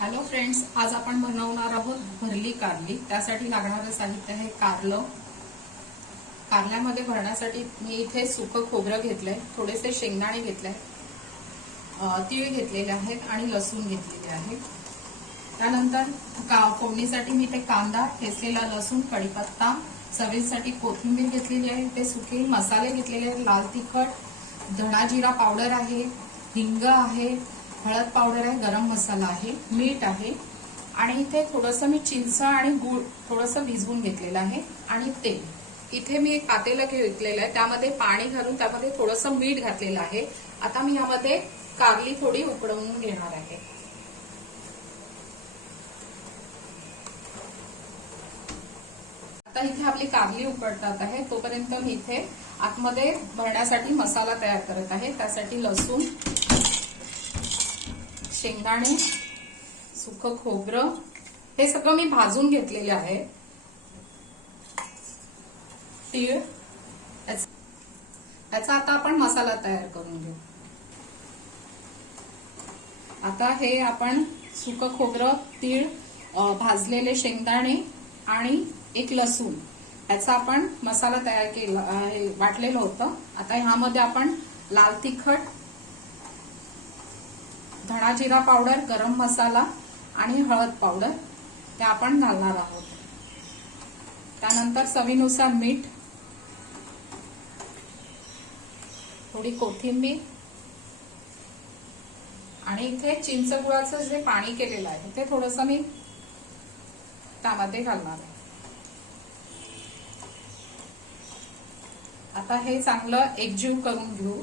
Hello friends, आज आपण बनवणार आहोत भरली कारली। त्यासाठी लागणारे साहित्य आहे कारलं। कारल्यामध्ये भरण्यासाठी मी इथे सुकं खोबरं घेतलंय, थोडेसे शेंगदाणे घेतले, तीळ घेतलेले आहेत आणि लसूण घेतलेले आहे। त्यानंतर फोडणीसाठी मी इथे कांदा, ठेचलेला लसूण, कढीपत्ता, चवीसाठी कोथिंबीर घेतलेली आहे, ते सुके मसाले घेतलेले आहेत, लाल तिखट, धना जिरा पावडर आहे, हिंग आहे, हळद पावडर आहे, गरम मसाला आहे, मीठ आहे आणि इथे थोडंसं मी चिंच आणि गूळ थोडंसं भिजवून घेतलेलं आहे आणि तेल। इथे मी एक पातेलं घेतलेलं आहे, त्यामध्ये पाणी घालून त्यामध्ये थोडंसं मीठ घातलेलं आहे। आता मी यामध्ये कारली थोडी उकडवून घेणार आहे। आता इथे आपली कारली उकडतात आहे, तोपर्यंत मी इथे आतमध्ये भरण्यासाठी मसाला तयार करत आहे। त्यासाठी लसूण, शेंगदाणे, सुकं खोबरं हे सगळं मी भाजून घेतलेले आहे, तीळ, याचा आता आपण मसाला तयार करून घेऊ। आता हे आपण सुकं खोबरं, तीळ, भाजलेले शेंगदाणे आणि एक लसूण याचा आपण मसाला तयार केला, वाटलेलं होतं। आता ह्यामध्ये आपण लाल तिखट, धना जिरा पावडर, गरम मसाला आणि हळद पावडर हे आपण घालणार आहोत। त्यानंतर चवीनुसार मीठ, थोडी कोथिंबीर आणि इथे चिंच गुळाचं जे पाणी केलेलं आहे ते थोडंसं मी त्यामध्ये घालणार आहे। आता हे चांगलं एकजीव करून घेऊ।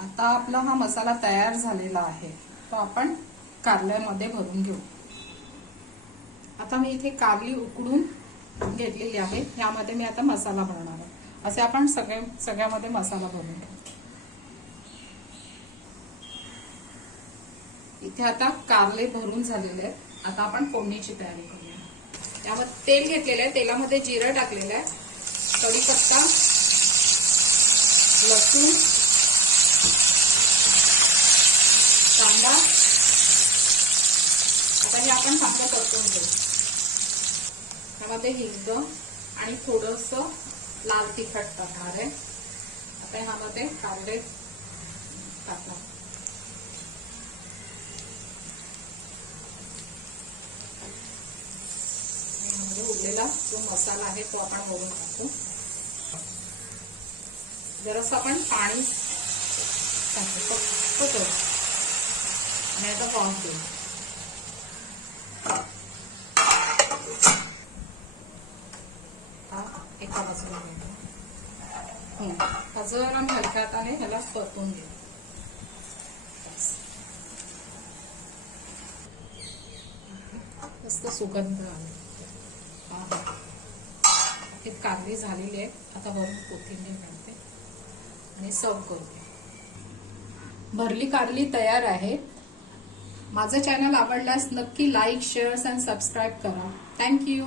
आता आपला हा मसाला तयार झालेला आहे, तो आपण कारल्यामध्ये भरून घेऊ। आता मी इथे कारली उकडून घेतलेली आहे, यामध्ये मी आता मसाला भरणार आहे। असे आपण सगळ्यामध्ये मसाला भरून घेऊ। इथे आता कारले भरून झालेले आहेत। आता आपण फोडणीची तयारी करूया। त्यामध्ये तेल घेतलेलं आहे, तेलामध्ये जिरं टाकलेलं आहे, कढीपत्ता, लसूण, कांदा, आता हे आपण चांगलं परतून घेऊ। त्यामध्ये हिंग आणि थोडंसं लाल तिखट टाकणार आहे। आता ह्यामध्ये कांदे टाकणार, ह्यामध्ये उरलेला जो मसाला आहे तो आपण वरून टाकू। जरासं आपण पाणी टाकू फक्त आणि आता पॉज देऊ। एका बाजूला जरा मी हलक्या हाताने ह्याला परतून घेऊ। मस्त सुगंध आला। हे कारली झालेली आहे, आता वरून कोथिंबीर घालते आणि सर्व करते। भरली कारली तयार आहे। माझं चॅनल आवडल्यास नक्की लाईक, शेअर आणि सबस्क्राईब करा। थँक्यू।